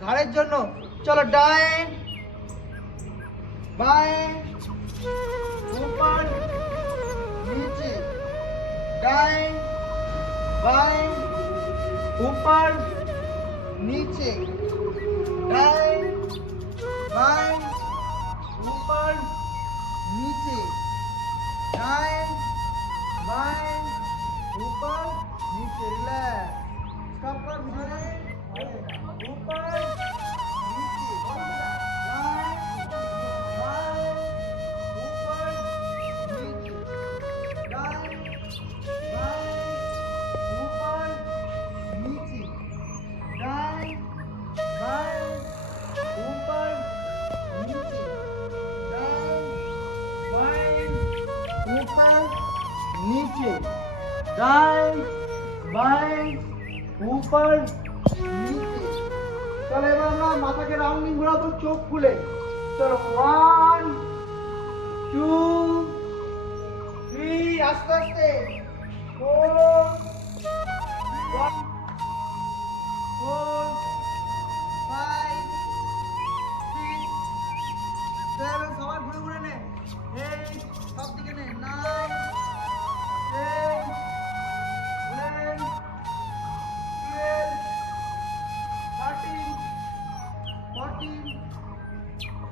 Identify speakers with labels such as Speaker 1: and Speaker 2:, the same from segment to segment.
Speaker 1: ઘરર જનનો ચલો dine by ઉપર નીચે ડાઈન બાય ઉપર નીચે ડાઈન બાય ઉપર નીચે ડાઈન બાય ઉપર નીચે લે કપર નીચે ડાય બાય ઉપર નીચે মাথাকে রাউন্ডিং ঘোরা ঘোরাবো চোখ খুলে চলো ওয়ান টু থ্রি আস্তে আস্তে ফোর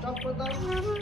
Speaker 1: Stop for